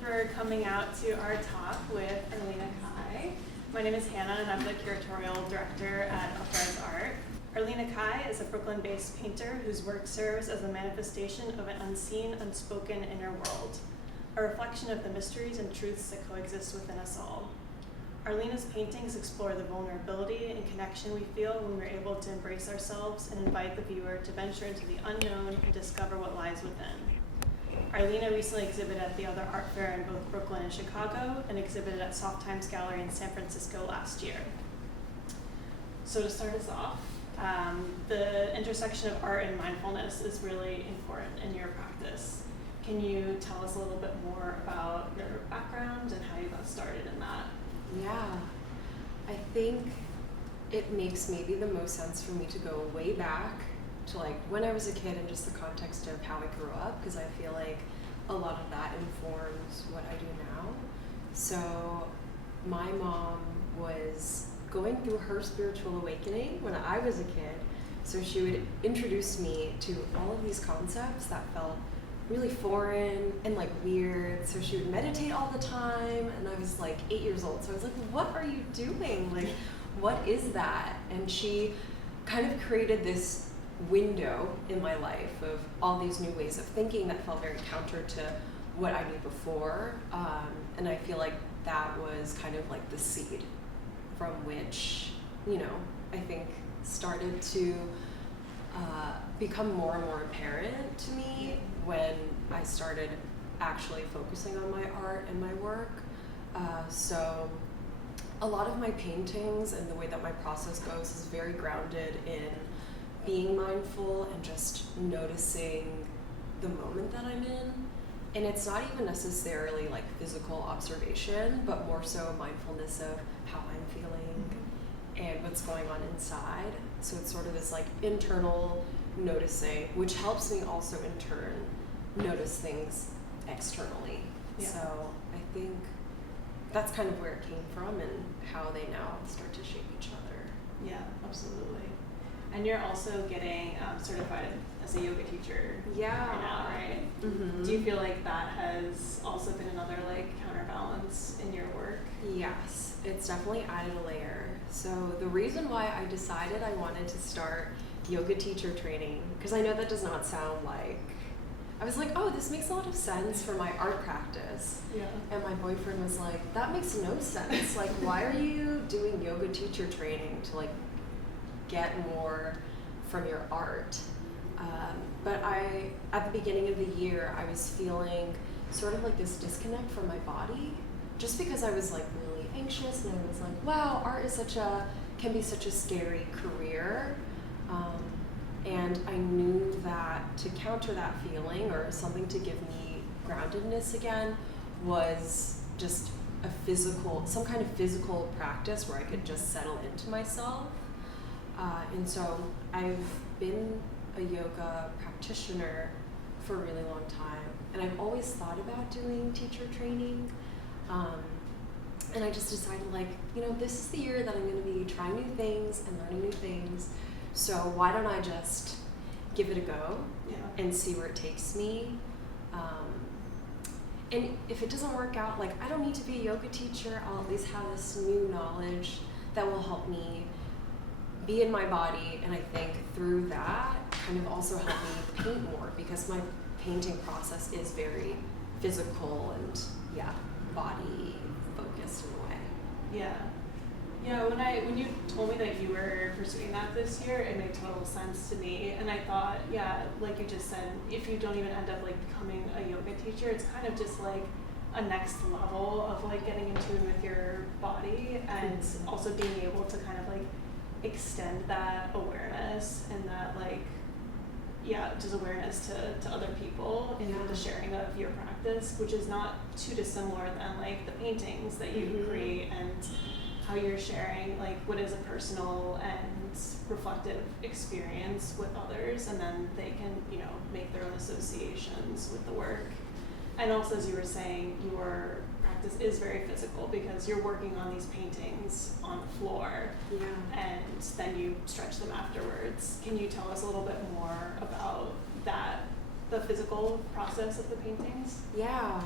for coming out to our talk with Arlina Cai. My name is Hannah and I'm the Curatorial Director at Uprise Art. Arlina Cai is a Brooklyn-based painter whose work serves as a manifestation of an unseen, unspoken inner world, a reflection of the mysteries and truths that coexist within us all. Arlina's paintings explore the vulnerability and connection we feel when we're able to embrace ourselves and invite the viewer to venture into the unknown and discover what lies within. Arlina recently exhibited at the Other Art Fair in both Brooklyn and Chicago and exhibited at Soft Times Gallery in San Francisco last year. So to start us off, the intersection of art and mindfulness is really important in your practice. Can you tell us a little bit more about your background and how you got started in that? Yeah, I think it makes maybe the most sense for me to go way back to like when I was a kid and just the context of how I grew up, because I feel like a lot of that informs what I do now. So my mom was going through her spiritual awakening when I was a kid, so she would introduce me to all of these concepts that felt really foreign and like weird. So she would meditate all the time, and I was like 8 years old, so I was like, what are you doing? Like, what is that? And she kind of created this window in my life of all these new ways of thinking that felt very counter to what I knew before. And I feel like that was kind of like the seed from which, I think started to become more and more apparent to me when I started actually focusing on my art and my work. So a lot of my paintings and the way that my process goes is very grounded in being mindful and just noticing the moment that I'm in. And it's not even necessarily like physical observation, but more so mindfulness of how I'm feeling and what's going on inside. So it's sort of this like internal noticing, which helps me also in turn notice things externally. Yeah. So I think that's kind of where it came from and how they now start to shape each other. Yeah, absolutely. And you're also getting certified as a yoga teacher right now, right? Mm-hmm. Do you feel like that has also been another like counterbalance in your work? Yes, it's definitely added a layer. So the reason why I decided I wanted to start yoga teacher training, because I know that does not sound like, I was like, oh, this makes a lot of sense for my art practice. Yeah. And my boyfriend was like, that makes no sense. Like, why are you doing yoga teacher training to like get more from your art? But at the beginning of the year, I was feeling sort of like this disconnect from my body, just because I was like really anxious, and I was like, wow, art is can be such a scary career. And I knew that to counter that feeling or something to give me groundedness again was just some kind of physical practice where I could just settle into myself. And so I've been a yoga practitioner for a really long time, and I've always thought about doing teacher training. And I just decided like, this is the year that I'm going to be trying new things and learning new things. So why don't I just give it a go and see where it takes me? And if it doesn't work out, like I don't need to be a yoga teacher. I'll at least have this new knowledge that will help me be in my body, and I think through that kind of also help me paint more, because my painting process is very physical and body focused in a way. Yeah, when you told me that you were pursuing that this year, it made total sense to me. And I thought, like you just said, if you don't even end up like becoming a yoga teacher, it's kind of just like a next level of like getting in tune with your body and also being able to kind of like extend that awareness and that like just awareness to other people in the sharing of your practice, which is not too dissimilar than like the paintings that you create and how you're sharing like what is a personal and reflective experience with others, and then they can make their own associations with the work. And also, as you were saying, your practice is very physical because you're working on these paintings on the floor, and then you stretch them afterwards. Can you tell us a little bit more about that, the physical process of the paintings? Yeah,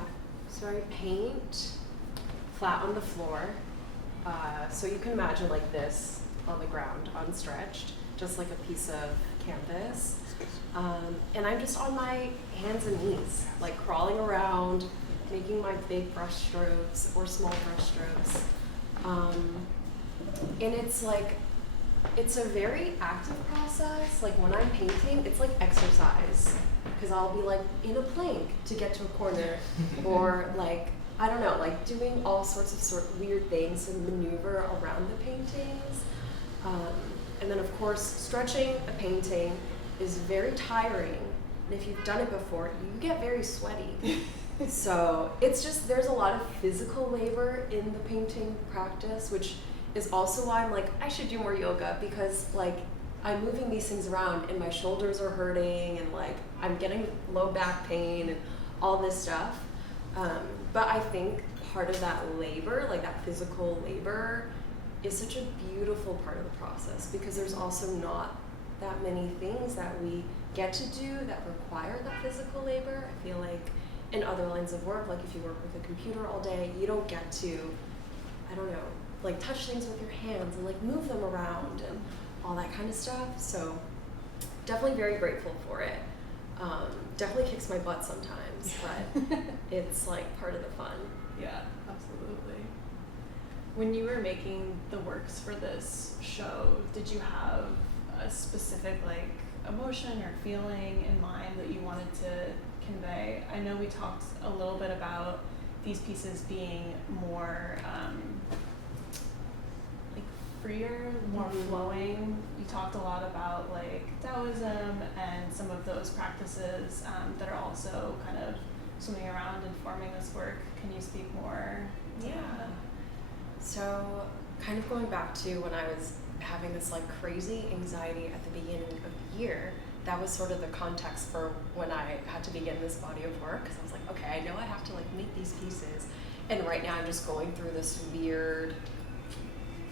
So I paint flat on the floor. So you can imagine like this on the ground, unstretched, just like a piece of canvas. And I'm just on my hands and knees, like crawling around, making my big brush strokes or small brush strokes. And it's like, it's a very active process. Like when I'm painting, it's like exercise, because I'll be like in a plank to get to a corner, or like, I don't know, like doing all sorts of weird things to maneuver around the paintings. And then of course, stretching a painting is very tiring. And if you've done it before, you get very sweaty. So it's just, there's a lot of physical labor in the painting practice, which is also why I'm like, I should do more yoga, because like I'm moving these things around and my shoulders are hurting and like I'm getting low back pain and all this stuff. But I think part of that labor, like that physical labor, is such a beautiful part of the process, because there's also not that many things that we get to do that require that physical labor. I feel like in other lines of work, like if you work with a computer all day, you don't get to, I don't know, like touch things with your hands and like move them around and all that kind of stuff. So definitely very grateful for it. Definitely kicks my butt sometimes, but it's like part of the fun. Yeah, absolutely. When you were making the works for this show, did you have a specific like emotion or feeling in mind that you wanted to convey? I know we talked a little bit about these pieces being more like freer, more flowing. You talked a lot about like Taoism and some of those practices that are also kind of swimming around and forming this work. Can you speak more to that? So kind of going back to when I was having this like crazy anxiety at the beginning of the year, that was sort of the context for when I had to begin this body of work, because I was like, okay, I know I have to like make these pieces, and right now I'm just going through this weird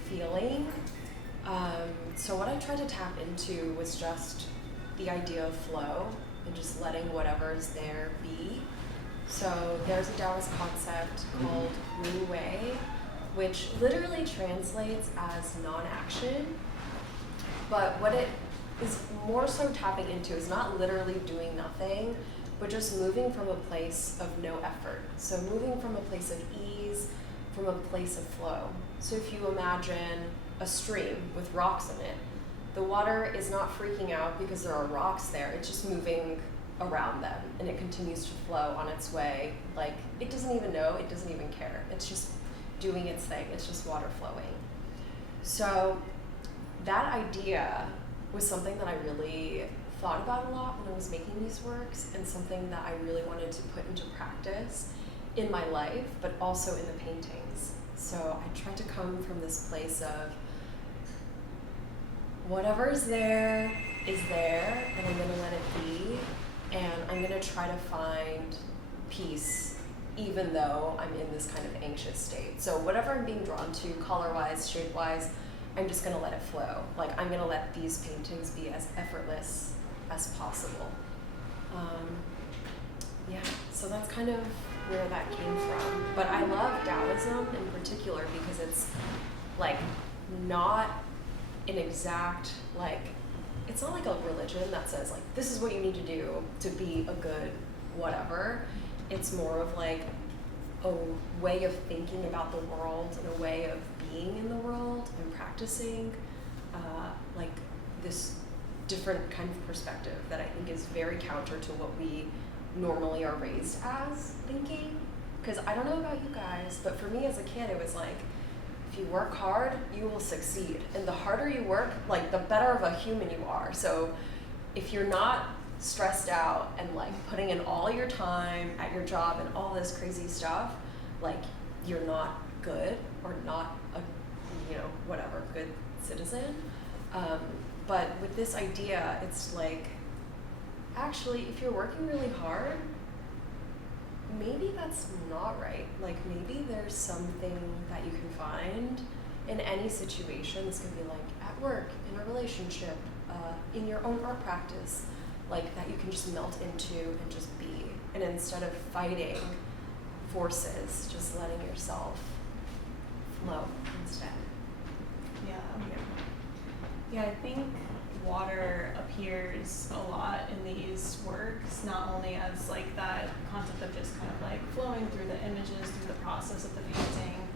feeling. So what I tried to tap into was just the idea of flow and just letting whatever's there be. So there's a Taoist concept called Wu Wei, which literally translates as non-action, but what it is more so tapping into is not literally doing nothing, but just moving from a place of no effort. So moving from a place of ease, from a place of flow. So if you imagine a stream with rocks in it, the water is not freaking out because there are rocks there, it's just moving around them, and it continues to flow on its way. Like, it doesn't even know, it doesn't even care. It's just doing its thing, it's just water flowing. So that idea was something that I really thought about a lot when I was making these works, and something that I really wanted to put into practice in my life, but also in the paintings. So I tried to come from this place of whatever's there is there, and I'm gonna let it be, and I'm gonna try to find peace even though I'm in this kind of anxious state. So whatever I'm being drawn to, color-wise, shape-wise, I'm just gonna let it flow. Like, I'm gonna let these paintings be as effortless as possible. Yeah, so that's kind of where that came from. But I love Taoism in particular because it's like not an exact, like, it's not like a religion that says like, this is what you need to do to be a good whatever. It's more of like a way of thinking about the world and a way of being in the world and practicing like this different kind of perspective that I think is very counter to what we normally are raised as thinking. Because I don't know about you guys, but for me as a kid, it was like, if you work hard, you will succeed. And the harder you work, like the better of a human you are. So if you're not stressed out and like putting in all your time at your job and all this crazy stuff, like you're not good or not a, you know, whatever, good citizen. But with this idea, it's like, actually, if you're working really hard, maybe that's not right. Like maybe there's something that you can find in any situation. This could be like at work, in a relationship, in your own art practice, like that you can just melt into and just be. And instead of fighting forces, just letting yourself flow instead. Yeah. Yeah, I think water appears a lot in these works, not only as like that concept of just kind of like flowing through the images, through the process of the painting,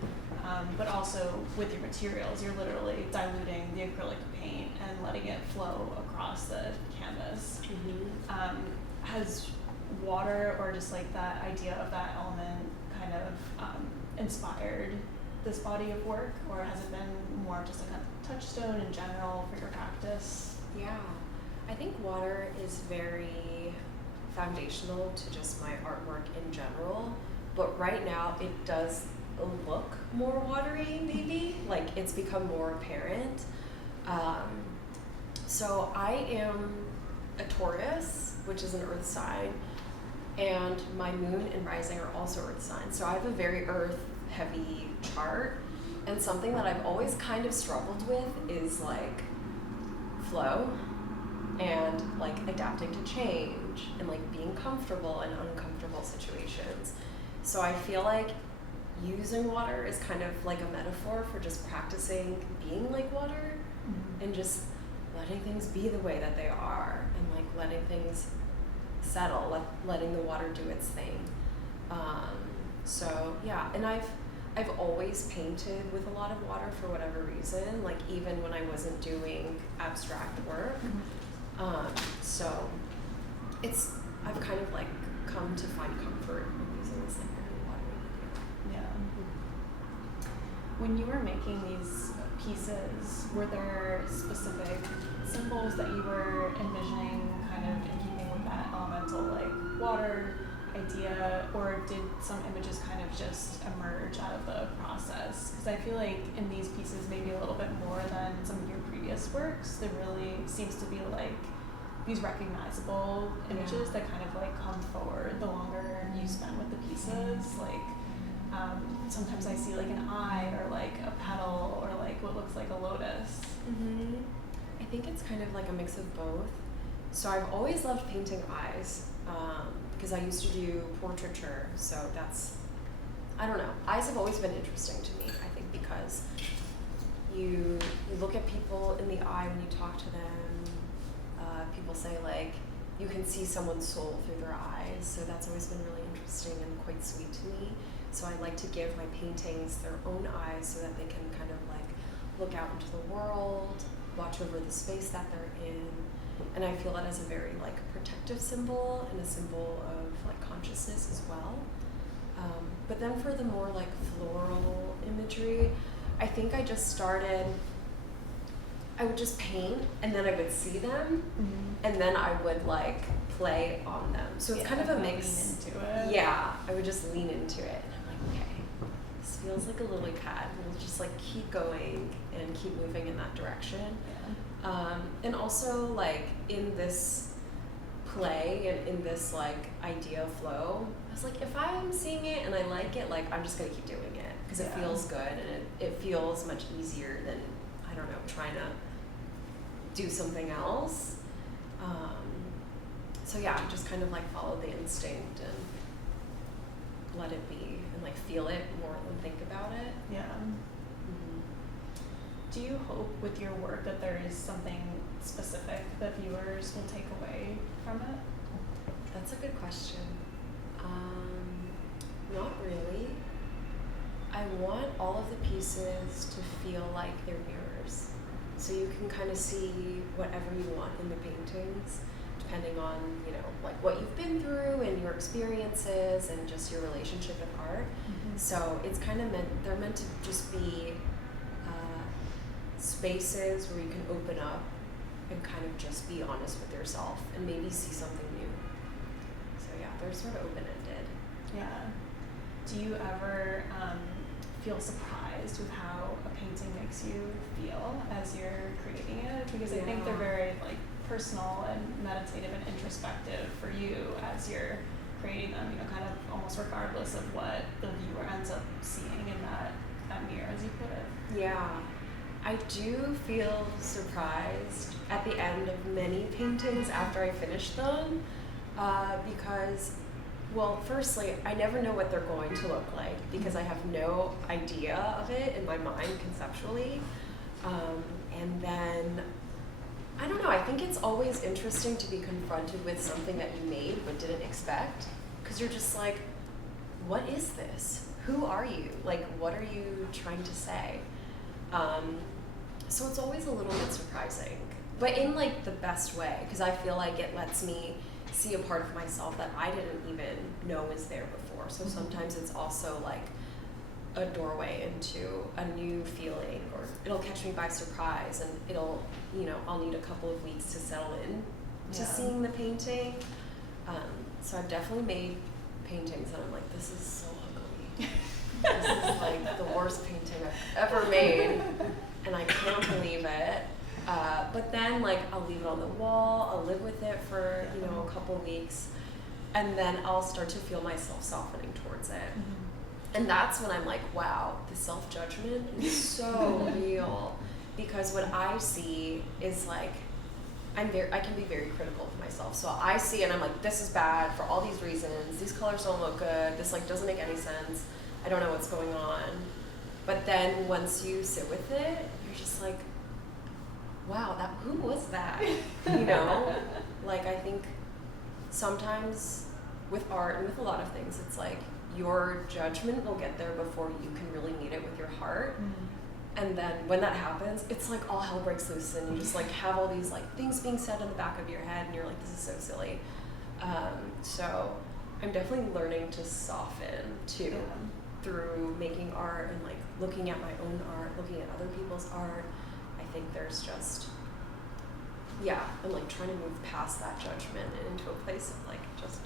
but also with your materials. You're literally diluting the acrylic paint and letting it flow across the canvas. Mm-hmm. Has water, or just like that idea of that element, kind of inspired this body of work, or has it been more just like a touchstone in general for your practice? Yeah, I think water is very foundational to just my artwork in general, but right now it does look more watery, maybe, like it's become more apparent. So I am a Taurus, which is an earth sign, and my moon and rising are also earth signs. So I have a very earth heavy chart, and something that I've always kind of struggled with is like flow and like adapting to change and like being comfortable in uncomfortable situations. So I feel like using water is kind of like a metaphor for just practicing being like water, and just letting things be the way that they are, and like letting things settle, letting the water do its thing. So yeah, and I've always painted with a lot of water for whatever reason, like even when I wasn't doing abstract work. So I've kind of like come to find comfort in using this like very watery medium. Yeah. When you were making these pieces, were there specific symbols that you were envisioning kind of in keeping with that elemental like water idea, or did some images kind of just emerge out of the process? Because I feel like in these pieces, maybe a little bit more than some of your previous works, there really seems to be like these recognizable images that kind of like come forward the longer you spend with the pieces. Like sometimes I see like an eye, or like a petal, or like what looks like a lotus. Mm-hmm. I think it's kind of like a mix of both. So I've always loved painting eyes, because I used to do portraiture, so I don't know. Eyes have always been interesting to me, I think, because you look at people in the eye when you talk to them. People say like you can see someone's soul through their eyes, so that's always been really interesting and quite sweet to me. So I like to give my paintings their own eyes so that they can kind of like look out into the world, watch over the space that they're in. And I feel that as a very like protective symbol and a symbol of like consciousness as well. But then for the more like floral imagery, I think I just started, I would just paint and then I would see them, and then I would like play on them. So it's kind of a mix. Lean into it. Yeah, I would just lean into it, and I'm like, okay, this feels like a lily pad. We'll just like keep going and keep moving in that direction. And also like in this play and in this like idea of flow, I was like, if I'm seeing it and I like it, like I'm just gonna keep doing it because it feels good, and it feels much easier than, I don't know, trying to do something else. So yeah, just kind of like follow the instinct and let it be and like feel it more than think about it. Yeah. Do you hope with your work that there is something specific that viewers will take away from it? That's a good question. Not really. I want all of the pieces to feel like they're mirrors. So you can kind of see whatever you want in the paintings, depending on, you know, like what you've been through and your experiences and just your relationship with art. So it's kind of they're meant to just be spaces where you can open up and kind of just be honest with yourself and maybe see something new. So yeah, they're sort of open-ended. Yeah. Do you ever feel surprised with how a painting makes you feel as you're creating it? Because I think they're very like personal and meditative and introspective for you as you're creating them, you know, kind of almost regardless of what the viewer ends up seeing in that mirror, as you put it. Yeah. I do feel surprised at the end of many paintings after I finish them, because Well, firstly, I never know what they're going to look like because I have no idea of it in my mind conceptually. And then, I don't know, I think it's always interesting to be confronted with something that you made but didn't expect. Because you're just like, what is this? Who are you? Like, what are you trying to say? So it's always a little bit surprising. But in like the best way, because I feel like it lets me see a part of myself that I didn't even know was there before. So sometimes it's also like a doorway into a new feeling, or it'll catch me by surprise, and it'll, you know, I'll need a couple of weeks to settle in to seeing the painting. So I've definitely made paintings that I'm like, this is so ugly. This is like the worst painting I've ever made, and I can't believe it. But then, like, I'll leave it on the wall, I'll live with it for, you know, a couple weeks, and then I'll start to feel myself softening towards it. And that's when I'm like, wow, the self-judgment is so real. Because what I see is like, I can be very critical of myself. So I see it and I'm like, this is bad for all these reasons. These colors don't look good. This like doesn't make any sense. I don't know what's going on. But then once you sit with it, you're just like, wow, who was that? You know? Like, I think sometimes with art and with a lot of things, it's like your judgment will get there before you can really meet it with your heart. And then when that happens, it's like all hell breaks loose, and you just like have all these like things being said in the back of your head, and you're like, this is so silly. So I'm definitely learning to soften too through making art and like looking at my own art, looking at other people's art. I think there's just, I'm like trying to move past that judgment and into a place of like just,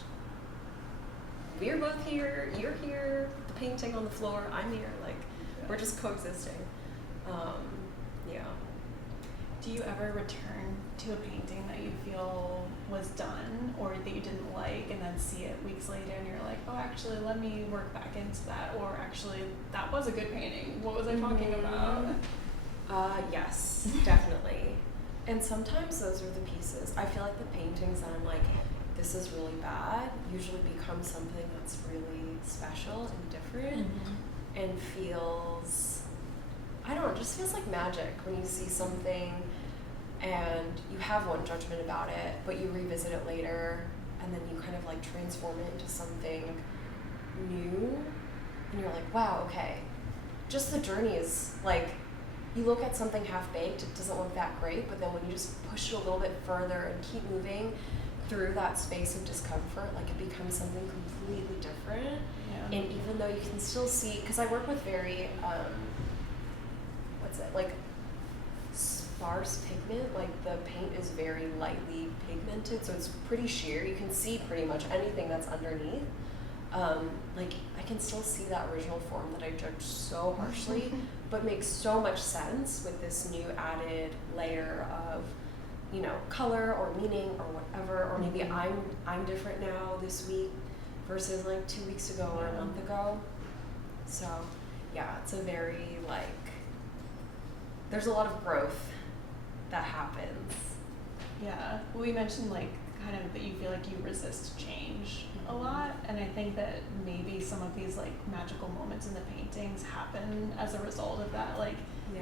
we're both here, you're here, the painting on the floor, I'm here, like we're just coexisting. Do you ever return to a painting that you feel was done or that you didn't like, and then see it weeks later and you're like, oh, actually, let me work back into that, or actually, that was a good painting, what was I talking about? Yes, definitely. And sometimes those are the pieces. I feel like the paintings that I'm like, this is really bad, usually become something that's really special and different and feels, I don't know, just feels like magic when you see something and you have one judgment about it, but you revisit it later and then you kind of like transform it into something new, and you're like, wow, okay. Just the journey is like, you look at something half-baked, it doesn't look that great, but then when you just push it a little bit further and keep moving through that space of discomfort, like it becomes something completely different. And even though you can still see, because I work with very, like sparse pigment, like the paint is very lightly pigmented, so it's pretty sheer. You can see pretty much anything that's underneath. Like I can still see that original form that I judged so harshly, but makes so much sense with this new added layer of, you know, color or meaning or whatever, or maybe I'm different now this week versus like 2 weeks ago or a month ago. So it's a very like, there's a lot of growth that happens. Well, you mentioned like kind of that you feel like you resist change a lot, and I think that maybe some of these like magical moments in the paintings happen as a result of that like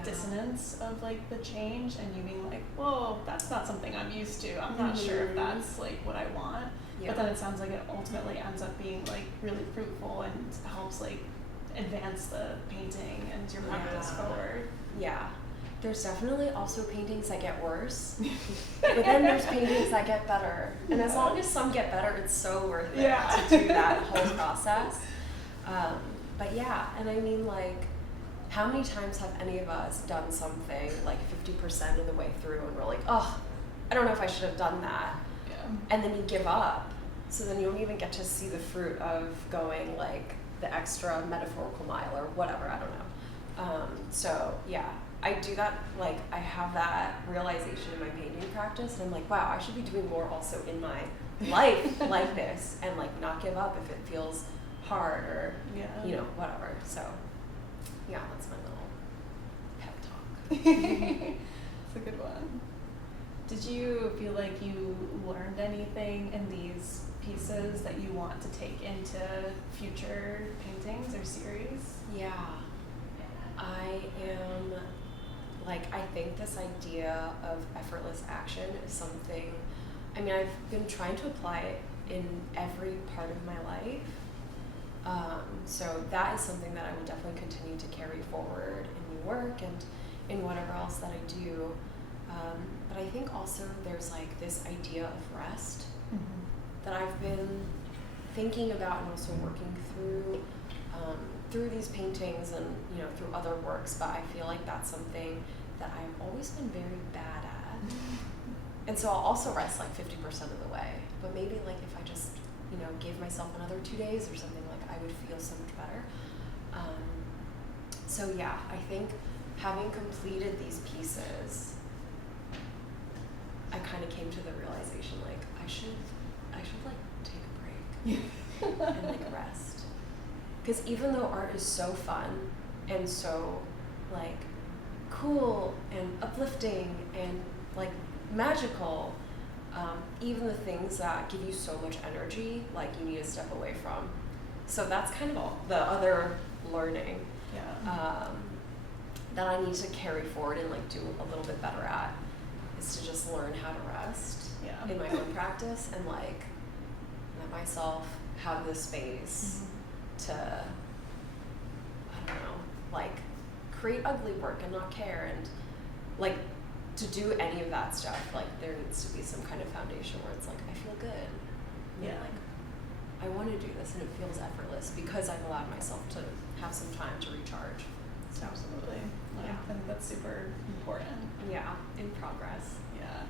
dissonance of like the change, and you being like, whoa, that's not something I'm used to, I'm not sure if that's like what I want. But then it sounds like it ultimately ends up being like really fruitful and helps like advance the painting and your practice forward. There's definitely also paintings that get worse, but then there's paintings that get better. And as long as some get better, it's so worth it to do that whole process. But and I mean, like, how many times have any of us done something like 50% of the way through and we're like, oh, I don't know if I should have done that. And then you give up. So then you don't even get to see the fruit of going like the extra metaphorical mile or whatever, I don't know. I do that, like I have that realization in my painting practice, and I'm like, wow, I should be doing more also in my life like this, and like not give up if it feels hard or you know, whatever. So that's my little pep talk. It's a good one. Did you feel like you learned anything in these pieces that you want to take into future paintings or series? Yeah. I am, like, I think this idea of effortless action is something, I mean, I've been trying to apply it in every part of my life. So that is something that I will definitely continue to carry forward in new work and in whatever else that I do. But I think also there's like this idea of rest that I've been thinking about and also working through these paintings and, you know, through other works, but I feel like that's something that I've always been very bad at. And so I'll also rest like 50% of the way, but maybe like if I just, you know, gave myself another 2 days or something, like I would feel so much better. So yeah, I think having completed these pieces, I kind of came to the realization like I should like take a break and like rest. Because even though art is so fun and so like cool and uplifting and like magical, even the things that give you so much energy, like you need to step away from. So that's kind of all the other learning that I need to carry forward and like do a little bit better at, is to just learn how to rest in my own practice and like let myself have the space to, I don't know, like create ugly work and not care, and like to do any of that stuff, like there needs to be some kind of foundation where it's like I feel good. Yeah. Like I want to do this and it feels effortless because I've allowed myself to have some time to recharge. So Absolutely. Like, I think that's super important. yeah, in progress. Yeah.